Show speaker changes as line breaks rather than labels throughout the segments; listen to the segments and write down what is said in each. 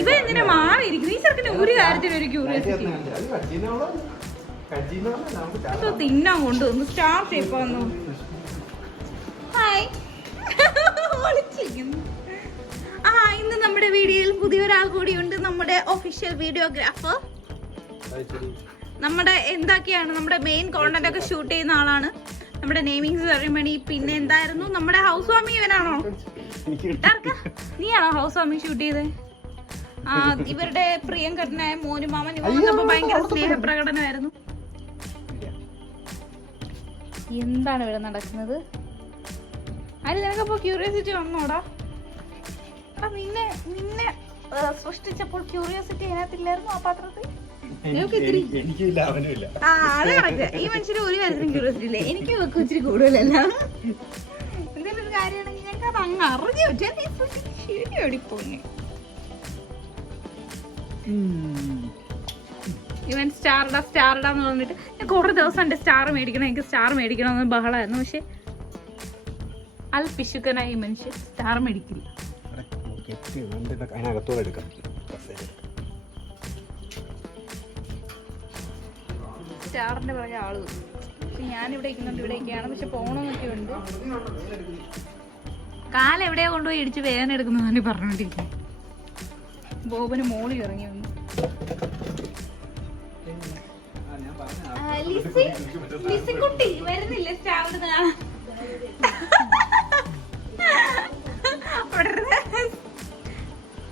ഇവ എന്തിനാ മാറിയിരിക്കുന്നു? ഈ ചെറുക്കിന് ഒരു കാര്യത്തിന് ഒരു ക്യൂരിയോസിറ്റി
ചാടാം.
തിന്നാൻ കൊണ്ടുവന്നു. സ്റ്റാർ ഷേപ്പ് വന്നു ഹായ്. ആ ഇന്ന് നമ്മുടെ വീഡിയോയിൽ പുതിയൊരാൾ കൂടിയുണ്ട്. നമ്മുടെ ഒഫീഷ്യൽ വീഡിയോഗ്രാഫർ നമ്മുടെ എന്തൊക്കെയാണ്? നമ്മുടെ മെയിൻ കോണ്ടന്റ് ഒക്കെ ഷൂട്ട് ചെയ്യുന്ന ആളാണ്. നമ്മുടെ നെയിമിംഗ് സെറിമണി പിന്നെ എന്തായിരുന്നു? നമ്മുടെ ഹൗസ് വാമിങ് ഇവനാണോ നീയാണോ ഹൗസ് വാമിങ് ഷൂട്ട് ചെയ്തത് ആ ഇവരുടെ പ്രിയങ്കരനായ മോനു മാമൻ ഇവ വന്നപ്പോ ഭയങ്കര സ്നേഹപ്രകടനമായിരുന്നു. എന്താണ് ഇവിടെ നടക്കുന്നത്? അല്ല നിനക്കപ്പോ ക്യൂരിയോസിറ്റി വന്നോടാ. നിന്നെ നിന്നെ സൃഷ്ടിച്ചപ്പോൾ ക്യൂരിയോസിറ്റി അതിനകത്തില്ലായിരുന്നു ആ പാത്രത്തിൽ?
എനിക്കില്ല അവനും ഇല്ല
ആ അത് കറക്റ്റ് ഈ മനുഷ്യന് ഒരു കാര്യത്തിനും ക്യൂരിയോസിറ്റി ഇല്ല. എനിക്ക് ഇച്ചിരി കൂടുതലല്ല. എന്തെങ്കിലും ഒരു കാര്യമാണെങ്കിൽ ഞങ്ങൾക്ക് അത് അങ്ങ് അറിഞ്ഞു വെച്ചാൽ നീ ശരി ഓടിപ്പോന്നെ ഇവൻ സ്റ്റാർഡ സ്റ്റാർഡാ എന്ന് പറഞ്ഞിട്ട് ഞാൻ കുറെ ദിവസം എന്റെ സ്റ്റാർ മേടിക്കണം എനിക്ക് സ്റ്റാർ മേടിക്കണം എന്ന് ബഹളമായിരുന്നു. പക്ഷെ അൽ പിശുക്കനായി ഈ മനുഷ്യൻ സ്റ്റാർ മേടിക്കില്ല.
അതിനകത്തോടെ എടുക്കാം.
സ്റ്റാറിന്റെ പറഞ്ഞ ആൾ. പക്ഷെ ഞാൻ ഇവിടെ ഇരിക്കുന്നുണ്ട് ഇവിടെയൊക്കെയാണ് പക്ഷെ പോകണമെന്നൊക്കെ ഉണ്ട്. കാല എവിടെയാ കൊണ്ടുപോയി ഇടിച്ച് വേദന എടുക്കുന്നതാണ് പറഞ്ഞോണ്ടിരിക്കും ബോബന് മോളി ഇറങ്ങി വന്നു. ലിസിക്കുട്ടി വരുന്നില്ല കാണാൻ? ഇരുന്ന്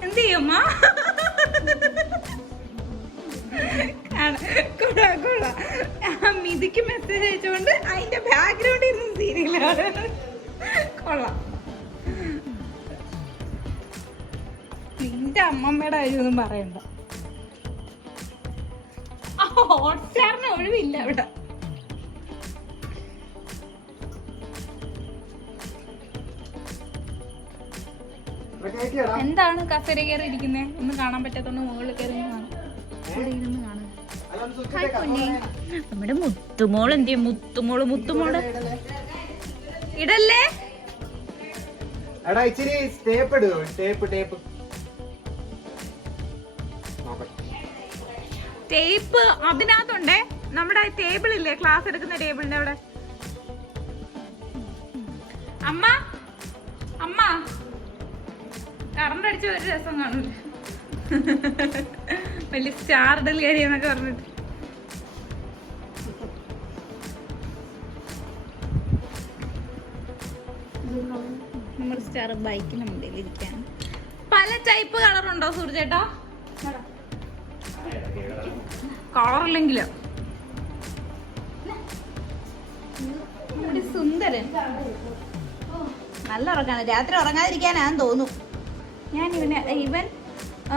എന്ത് ചെയ്യമ്മ കൊള്ളാം കൊള്ളാം ആ മിതിക്ക് മെസ്സേജ് അയച്ചുകൊണ്ട് അതിന്റെ ബാക്ക്ഗ്രൗണ്ടിൽ ഇരുന്ന് സീരിയലാണ് കൊള്ളാം. നിന്റെ അമ്മമ്മയുടെ കാര്യമൊന്നും പറയണ്ട. ഹോട്ട്സ്റ്റാറിന് ഒഴിവില്ല അവിടെ. എന്താണ് കസേര കയറി ഇരിക്കുന്നത് ഒന്ന് കാണാൻ പറ്റാത്തോണ്ട് മുകളിൽ കയറി കാണാം ഇവിടെ ഇരുന്ന് പൊന്നെ നമ്മുടെ മുത്തുമോൾ എന്ത് ചെയ്യും? മുത്തുമോൾ മുത്തുമോൾ ഇടല്ലേ?
എടാ ഇച്ചിരി ടേപ്പ് ഇടുക ടേപ്പ് ടേപ്പ്
ടേപ്പ് അതിനകത്തുണ്ടേ. നമ്മുടെ ടേബിൾ ഇല്ലേ? ക്ലാസ് എടുക്കുന്ന ടേബിളിന്റെ അവിടെ. അമ്മ അമ്മ. കറണ്ട് അടിച്ച ഒരു രസം കാണൂല. വലിയ സ്റ്റാർ ഡെലിവറി എന്നൊക്കെ പറഞ്ഞിട്ട്. നമ്മുടെ സ്റ്റാർ ബൈക്കിന് മുമ്പിൽ ഇരിക്കാൻ പല ടൈപ്പ് കളർ ഉണ്ടോ സൂർജേട്ടാ? കളറില്ലെങ്കിലോ നമ്മുടെ സുന്ദരൻ. നല്ല ഉറക്കാണ്. രാത്രി ഉറങ്ങാതിരിക്കാനാന്ന് തോന്നും ഞാൻ ഇവനെ ഇവൻ എന്റെ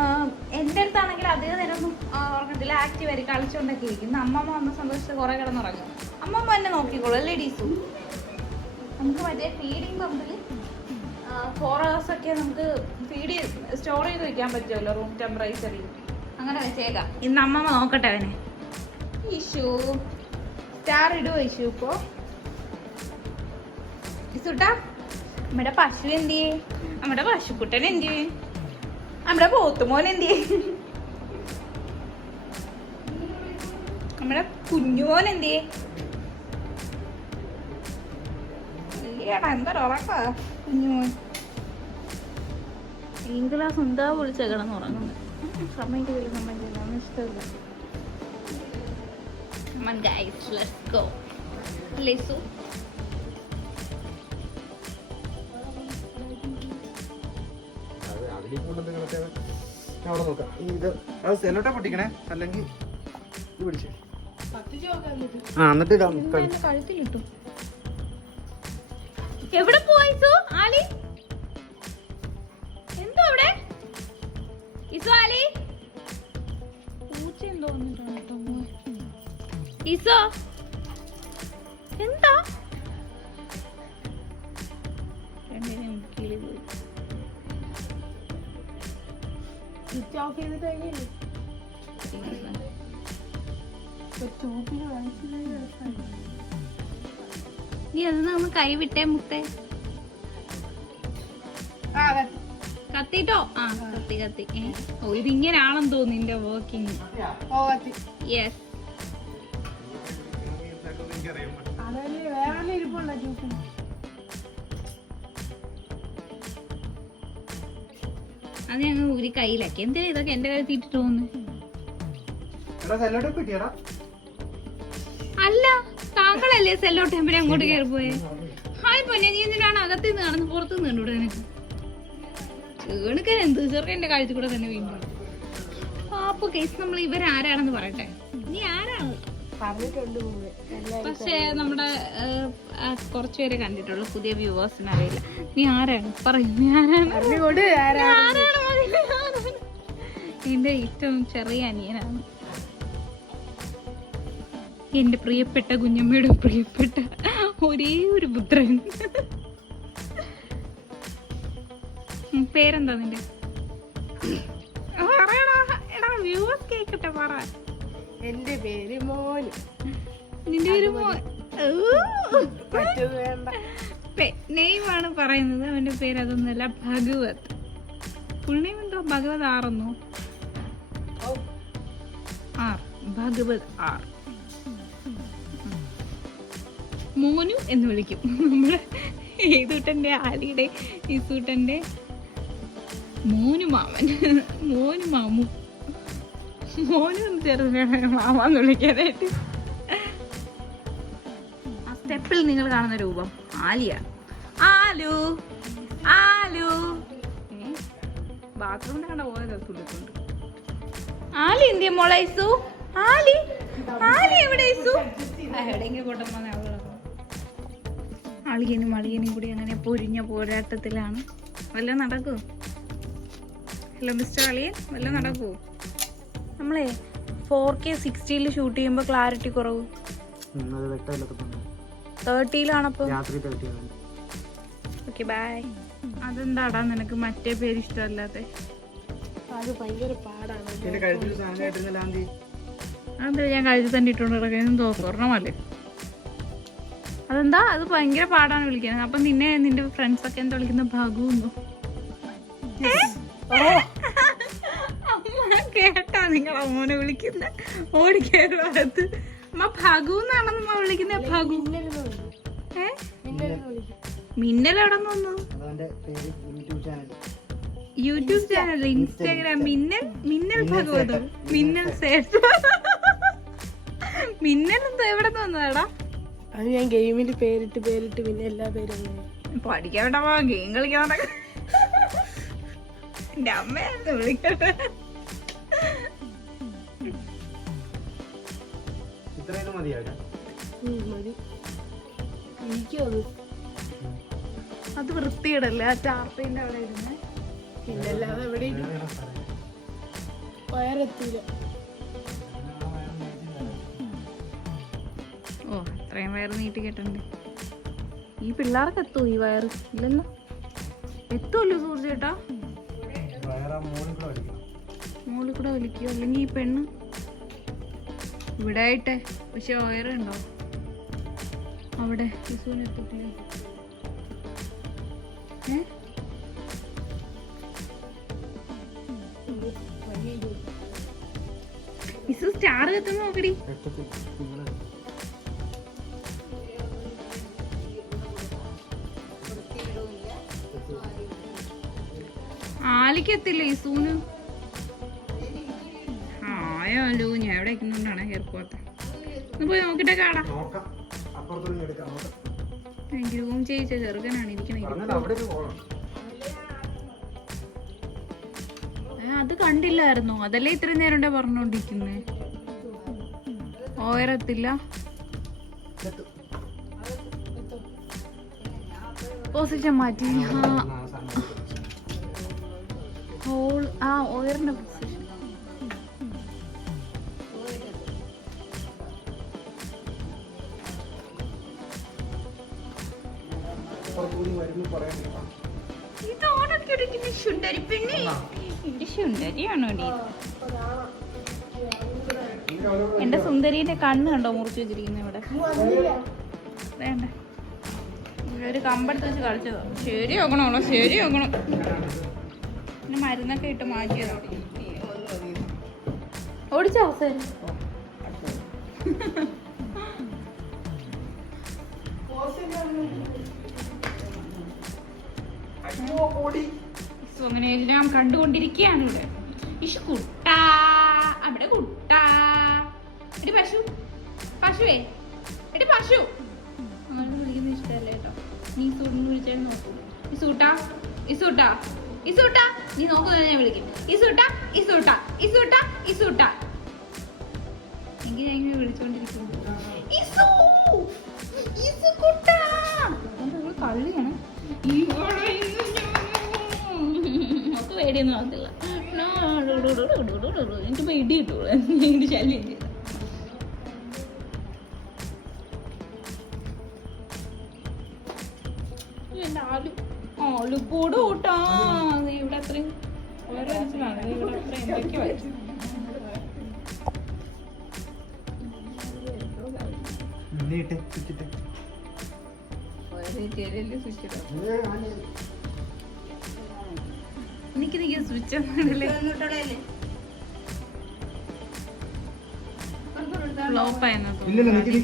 എന്റെ അടുത്താണെങ്കിൽ അധികം നേരമൊന്നും ആ, ഉറങ്ങത്തില്ല. ആക്റ്റീവ് ആയി കളിച്ചുകൊണ്ടൊക്കെ ഇരിക്കുന്നു. അമ്മമ്മ അമ്മ സന്തോഷിച്ച് കുറെ കിടന്നുറങ്ങും. അമ്മമ്മ എന്നെ നോക്കിക്കോളൂ അല്ലേ ഡീസു? നമുക്ക് മറ്റേ ഫീഡിങ് പമ്പിൽ ഫോർ ഹവേഴ്സ് ഒക്കെ നമുക്ക് ഫീഡ് സ്റ്റോർ ചെയ്ത് വെക്കാൻ പറ്റുമല്ലോ റൂം ടെമ്പറേച്ചറിൽ അങ്ങനെ വെച്ചേക്കാം. ഇന്ന് അമ്മ നോക്കട്ടെ അവനെ. ഇഷു സ്റ്റാർ ഇടുവോ ഇഷു ഇപ്പോ? ഇസുട്ടാ നമ്മുടെ പശു എന്ത് നമ്മുടെ പശുക്കുട്ടൻ എന്ത് നമ്മുടെ പോത്തുമോൻ എന്ത് നമ്മുടെ കുഞ്ഞുമോൻ എന്ത് ഇല്ലടാ എന്താ ഉറക്ക? കുഞ്ഞുമോൻ. ഈ ഗ്ലാസ് എന്താ വിളിച്ച കിടന്നുറങ്ങുന്നത് സമ്മതിക്കില്ല സമ്മതിക്കില്ല ഒന്നും ഇഷ്ടമില്ല. Come on guys, let's go. Lesu.
ഞാൻ അവിടെ നോക്കാം. ഇത് അത് സെലോട്ടെ പൊട്ടിക്കണേ? അല്ലെങ്കിൽ ഇത് പിടിച്ചേ. ആ എന്നിട്ട്
എവിടെ പോയിട്ടു ആലി? ഇസു പൂച്ച എന്തോ വന്നിട്ടുണ്ട് ഇസോ എന്താ? രണ്ടിനെയും കിളി പോയി.
സ്വിച്ച് ഓഫ് ചെയ്ത് കഴിഞ്ഞില്ലേ? ചൂപ്പിന് മനസ്സിലായി
നീ അത് നമ്മ കൈവിട്ടേ മുത്തേ. മുത്തേ കത്തിട്ടോ? ആ കത്തി കത്തി. ഓ ഇതിങ്ങനെയാണെന്ന് തോന്നുന്നു നിന്റെ വർക്കിംഗ് യെസ് അത് ഞങ്ങൾ ഒരു കയ്യിലാക്കി. എന്തിനാ ഇതൊക്കെ എന്റെ കയ്യിൽ തീറ്റിട്ട് തോന്നുന്നു അല്ല താങ്കളല്ലേ സെല്ലോ ടെമ്പിനെ അങ്ങോട്ട് കയറി പോയേ ഹായ് പൊന്നെ നീ എന്തിനാണ് അകത്ത് നിന്ന് കാണുന്നത് പുറത്ത് നിന്ന് നിനക്ക്? ചേണുക്കൻ എന്ത്? ചെറുക്കൻ എന്റെ കാഴ്ച കൂടെ തന്നെ വീണ്ടും അപ്പൊ കേസ് നമ്മൾ ഇവരാരാണെന്ന് പറയട്ടെ? നീ ആരാണ്?
പറഞ്ഞിട്ടുണ്ട്
പക്ഷേ നമ്മുടെ കുറച്ചുപേരെ കണ്ടിട്ടുള്ളൂ. പുതിയ വ്യൂവേഴ്സിന് അറിയില്ല. നീ ആരാണ്? പറയൂ. നീ? ആരാണ്? എന്റെ ഏറ്റവും ചെറിയ അനിയനാണ്. എന്റെ പ്രിയപ്പെട്ട കുഞ്ഞമ്മയുടെ പ്രിയപ്പെട്ട ഒരേ ഒരു പുത്രൻ. പേരെന്താ നിന്റെ? വ്യൂവേഴ്സ് കേക്കട്ടെ പറ.
എന്റെ പേര് മോൻ
നിന്റെ
പേര്
മോൻ. നെയ്മാണ് പറയുന്നത്. അവന്റെ പേര് അതൊന്നുമല്ല ഭഗവത്. ഫുൾ നെയിം എന്തോ? ഭഗവത് ആറെന്നോ ആർ ഭഗവത് ആർ മോനു എന്ന് വിളിക്കും. നമ്മുടെ ഏതൂട്ടന്റെ ആലിയുടെ ഈ സൂട്ടന്റെ മോനു മാമൻ മോനു മാമു മോനു എന്ന് ചേർന്ന് മാമാന്ന് വിളിക്കാനായിട്ട് ആ സ്റ്റെപ്പിൽ നിങ്ങൾ കാണുന്ന രൂപം ആലിയ. ആലു. ആലു. ബാത്റൂമിൽ കണ്ട പോയത് തുള്ളിക്കൊണ്ട് ആലി എന്തിയ മോളെ ആലി? ആലി എവിടെ ഇസു എവിടെയെങ്കിലും കൊണ്ടുവന്ന അളിയനും അളിയനും കൂടി അങ്ങനെ പൊരിഞ്ഞ പോരാട്ടത്തിലാണ്. വല്ല നടക്കൂ ഹലോ മിസ്റ്റർ അളിയൻ വല്ല നടക്കൂ നമ്മളെ ഫോർ കെ സിക്സ്റ്റിയിൽ ഷൂട്ട് ചെയ്യുമ്പോൾ ക്ലാരിറ്റി കുറവ്. തേർട്ടിയിലാണപ്പോൾ ഓക്കെ ബൈ അതെന്താടാ നിനക്ക് മറ്റേ പേര് ഇഷ്ടമല്ലാതെ
അത് ഭയങ്കര പാടാണ്.
അതെന്താ ഞാൻ കഴുതി തന്നെ ഇട്ടുകൊണ്ട് കിടക്കുന്നത് അതെന്താ? അത് ഭയങ്കര പാടാണ് വിളിക്കുന്നത്. അപ്പൊ നിന്നെ നിന്റെ ഫ്രണ്ട്സ് ഒക്കെ എന്താ വിളിക്കുന്നത്? ഭഗുന്നു. അമ്മ കേട്ടാ നിങ്ങൾ അമ്മോനെ വിളിക്കുന്ന. ഓടിക്കയറുന്നത് അമ്മ ഭഗു എന്നാണെന്ന് അമ്മ വിളിക്കുന്ന ഭഗു ഏ? മിന്നൽ എവിടെ നിന്ന് വന്നു
പേര് YouTube channel
YouTube channel Instagram. മിന്നൽ മിന്നൽ ഭഗവതോ മിന്നൽ സേഫ് മിന്നൽ എന്തോ എവിടെ നിന്ന് വന്നതാടാ
അത് ഞാൻ ഗെയിമിൽ പേരിട്ട് പേരിട്ട് പിന്നെ എല്ലാ പേരും.
പഠിക്കാൻ വേണ്ട ഗെയിം കളിക്കാൻ എന്റെ വിളിക്കട്ടെ
അത്
വൃത്തിയിടല്ലേ ആ ചാർട്ടിന്റെ അവിടെ ഇരുന്ന്.
പിന്നല്ലാതെ എവിടെ വയറെത്തിയില്ല
ഓ അത്രയും വയറ് നീട്ടി കെട്ടണ്ടേ. ഈ പിള്ളേർക്ക് എത്തോ ഈ വയറ്? ഇല്ലല്ലോ. എത്തുമല്ലോ സൂർജേട്ടാ
വേറെ മോളിൽ കൂടെ
വലിക്കോ? അല്ലെങ്കിൽ ഈ പെണ്ണ്? ഇവിടെ ആയിട്ടെ പക്ഷെ ഉയരുണ്ടോ അവിടെ. ഇസുവിന് എത്തിട്ടില്ലേ. ഏ? സ്റ്റാർ കത്തുന്ന നോക്കടി.
രക്തത്തിൽ
സൂനു ആയാലോ ഞാൻ എവിടെ ഇരിക്കുന്നുണ്ടാണ് ഹെയർപോർട്ട് ഒന്ന് പോയി നോക്കിട്ടെ കാടാ ഗ്രൂം ചെയ്യിച്ച ചെറുക്കനാണ് ഇരിക്കുന്നത് അത് കണ്ടില്ലായിരുന്നു അതല്ലേ ഇത്ര നേരം പറഞ്ഞോണ്ടിരിക്കുന്നേ ഓയറത്തില്ല പൊസിഷൻ മാറ്റി ഹോൾ ആ ഉയർന്ന പൊസിഷൻ ശുണ്ടരി പെണ്ണി. എന്റെ ശുണ്ടരിയാണോ നീ എന്റെ സുന്ദരീന്റെ കണ്ണ് കണ്ടോ മുറിച്ചു വെച്ചിരിക്കുന്നത് ഇവിടെ? വേണ്ട. ഇവിടെ ഒരു കമ്പെടുത്ത് വെച്ച് കളിച്ചതോ. ശരി നോക്കണോ ശരി നോക്കണം പിന്നെ മരുന്നൊക്കെ ഇട്ട് മാറ്റിയതാ ഓടിച്ചോ അവസരം സോ അങ്ങനെ ഞാൻ കണ്ടുകൊണ്ടിരിക്കുകയാണ് ഇവിടെ ഇഷു കുട്ടാ അവിടെ കുട്ടാ എടി പശു പശുവേ എടി പശു അങ്ങനെ വിളിക്കുന്ന ഇഷ്ടമല്ല കേട്ടോ നീ സൂട്ടിന് വിളിച്ചാൽ നോക്കൂ ഈ ഇസൂട്ടാ ഇസൂട്ടാ നീ നോക്കുന്ന ഞാൻ വിളിക്കും. ഇസൂട്ടാ ഇസൂട്ടാ ഇസൂട്ടാ ഇസൂട്ടാ. എങ്കിൽ ഞാൻ ഇങ്ങനെ കള്ളിയാണ് നമുക്ക് പേടിയൊന്നും ആകത്തില്ല എനിക്ക് പേടി കിട്ടുള്ളൂ എനിക്ക് ശല്യം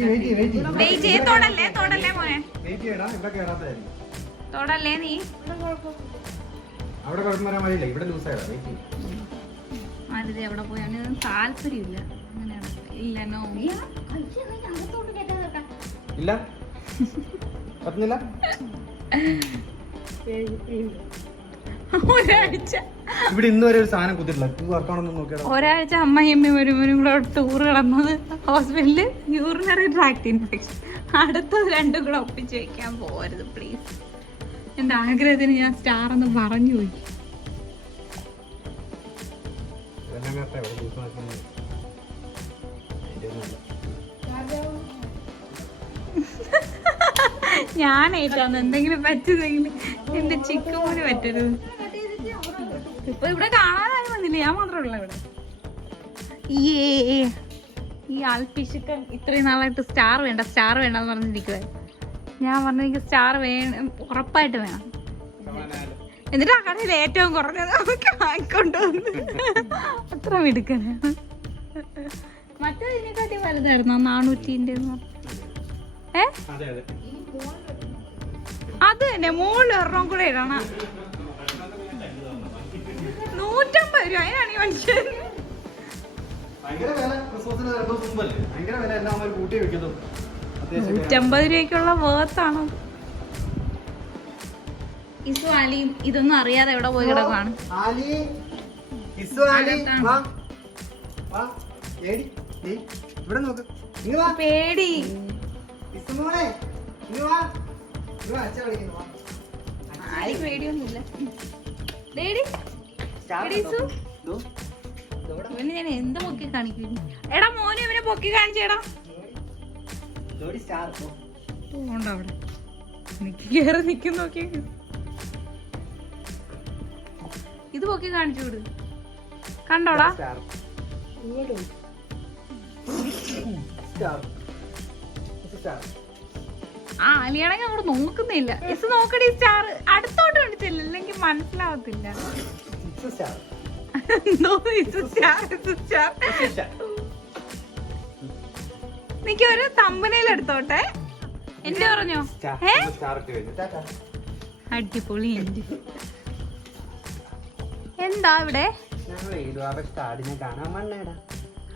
വെയിറ്റ് ചെയ്യ് വെയിറ്റ്
ചെയ്ത് തൊടല്ലേ തൊടല്ലേ മോനെ? തൊടല്ലേ നീ?
അവിടെ കുഴപ്പം വരാൻ വഴിയില്ല ഇവിടെ ലൂസ് ആയതാ. വെയിറ്റ് ചെയ്യ്.
ആരുടെ എവിടെ പോയി? അവന് താല്പര്യമില്ല. അങ്ങനെയാണ്. ഇല്ല നോ
ഇല്ല? പറ്റുന്നില്ല
ഒരാഴ്ച.
ഇവിടെ ഇന്ന് വരെ ഒരു സാധനം കുത്തിട്ടില്ല ഇത് വർക്കാണെന്ന് നോക്കിയാടാ
ഒരാഴ്ച അമ്മയമ്മ വരുമ്പോഴും കൂടെ ടൂർ കിടന്നത് ഹോസ്പിറ്റലിൽ യൂറിനറി ട്രാക്ട് ഇൻഫെക്ഷൻ അടുത്ത രണ്ടും കൂടെ ഒപ്പിച്ച് വെക്കാൻ പോരുത് പ്ലീസ് എന്റെ ആഗ്രഹത്തിന് ഞാൻ സ്റ്റാർ എന്ന് പറഞ്ഞു പോയി.
ആക്കുന്നത് അതിന്റെ ഒന്നുമല്ല.
ഞാൻ ഏറ്റാന്ന് എന്തെങ്കിലും പറ്റുന്നെങ്കിൽ എന്റെ ചിക്കോന് പറ്റരുത്. ഇപ്പൊ ഇവിടെ കാണാനായി വന്നില്ല ഞാൻ മാത്രമല്ല ഇവിടെ. ഈ ഈ ആൽപ്പിശുക്കൻ ഇത്രയും നാളായിട്ട് സ്റ്റാർ വേണ്ട സ്റ്റാർ വേണ്ടെന്ന് പറഞ്ഞിരിക്കുവേ. ഞാൻ പറഞ്ഞു സ്റ്റാർ വേണം ഉറപ്പായിട്ട് വേണം. എന്നിട്ട് ആ കടയിൽ ഏറ്റവും കുറഞ്ഞത് നമുക്ക് വാങ്ങിക്കൊണ്ടുവന്ന് അത്ര മിടുക്കനാണ് മറ്റേതിനെക്കാട്ടി വലുതായിരുന്നു നാനൂറ്റിന്റെ ഏ?
അതെ
തന്നെ മുകളിൽ ഒരെണ്ണം കൂടെ ഇടണം. നൂറ്റമ്പത് രൂപ അതിനാണ് ഈ മനുഷ്യൻ. നൂറ്റമ്പത് രൂപയ്ക്കുള്ള ക്രിസ്മസിന് ഇസു ഇതൊന്നും അറിയാതെ എവിടെ പോയി കിടക്കാണ്
ആലി?
പേടി. പേടിയൊന്നുമില്ല. ഡേഡി ഇവന് ഞാൻ എന്ത് പൊക്കി കാണിക്കുന്നു എടാ മോനെ ഇവനെ പൊക്കി കാണിച്ചേടാ. പോണ്ട അവിടെ. നിക്ക് കേറി നിക്കും നോക്കി ഇത് പൊക്കി കാണിച്ചു വിട് കണ്ടോടാ?
സ്റ്റാർ സ്റ്റാർ ഇസു
ആ അലിയാണെങ്കിൽ അങ്ങോട്ട് നോക്കുന്നില്ല. ഇസ് നോക്കടി സ്റ്റാർ അടുത്തോട്ട് കണ്ടിട്ടില്ല. അല്ലെങ്കിൽ മനസ്സിലാവത്തില്ല. നിക്ക് ഒരു തമ്പനയിൽ എടുത്തോട്ടെ. എന്റെ പറഞ്ഞോ? അടിപൊളി എന്റെ. എന്താ ഇവിടെ?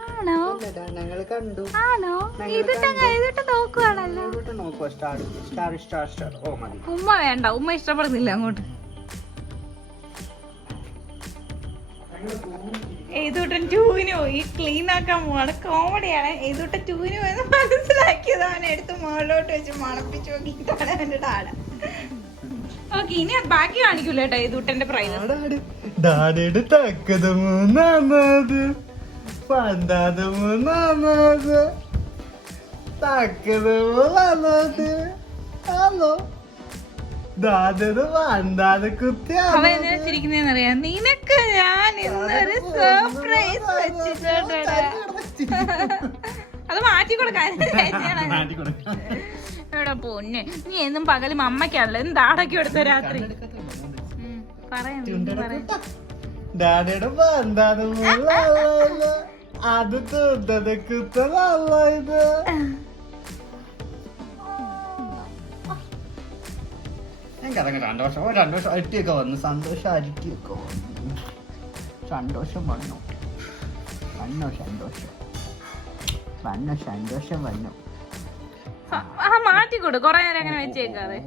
ആണോ? ആണോ? ഉമ്മ വേണ്ട ഉമ്മ ഇഷ്ടപ്പെടുന്നില്ല അങ്ങോട്ട്. ഏതൂട്ടൻ ടൂവിന് പോയി ക്ലീൻ ആക്കാൻ പോവാണ്. കോമഡിയാണ് ഏതൂട്ടൻ ടൂവിന് പോയെന്ന് മനസ്സിലാക്കിയത് അവൻ എടുത്ത് മുകളിലോട്ട് വെച്ച് മണപ്പിച്ചു നോക്കിയിട്ടാണ് അവന്റെ ഡാഡ ഓക്കെ ഇനി ബാക്കി കാണിക്കൂല കേട്ടോ ഏതൂട്ടന്റെ പ്രൈവസി
ഡാഡിയുടെ തക്കത് മൂന്നാമത് പന്താത് മൂന്നാമത് തക്കത് മൂന്നാമത് ഹലോ
ചിരിക്കുന്നതെന്ന് നിനക്ക് ഞാൻ ഇന്നൊരു സർപ്രൈസ് വെച്ചിട്ടുണ്ടടാ അത് മാറ്റി കൊടുക്കാൻ എവിടെ പൊന്നെ. നീ എന്നും പകലും അമ്മയ്ക്കാണല്ലോ. എന്ത് ആടൊക്കെ എടുത്ത രാത്രി? പറയാം
അത് കുത്തലല്ല ഇത്. അതങ്ങ് സന്തോഷം രണ്ടു വർഷം അരിട്ടിയൊക്കെ വന്നു. സന്തോഷം അരിട്ടിയൊക്കെ വന്നു. സന്തോഷം വന്നു. വന്നോ സന്തോഷം. വന്നു സന്തോഷം വന്നു.
മാറ്റിക്കൊടു. കൊറേ നേരം അങ്ങനെ വെച്ചേക്കാതെ.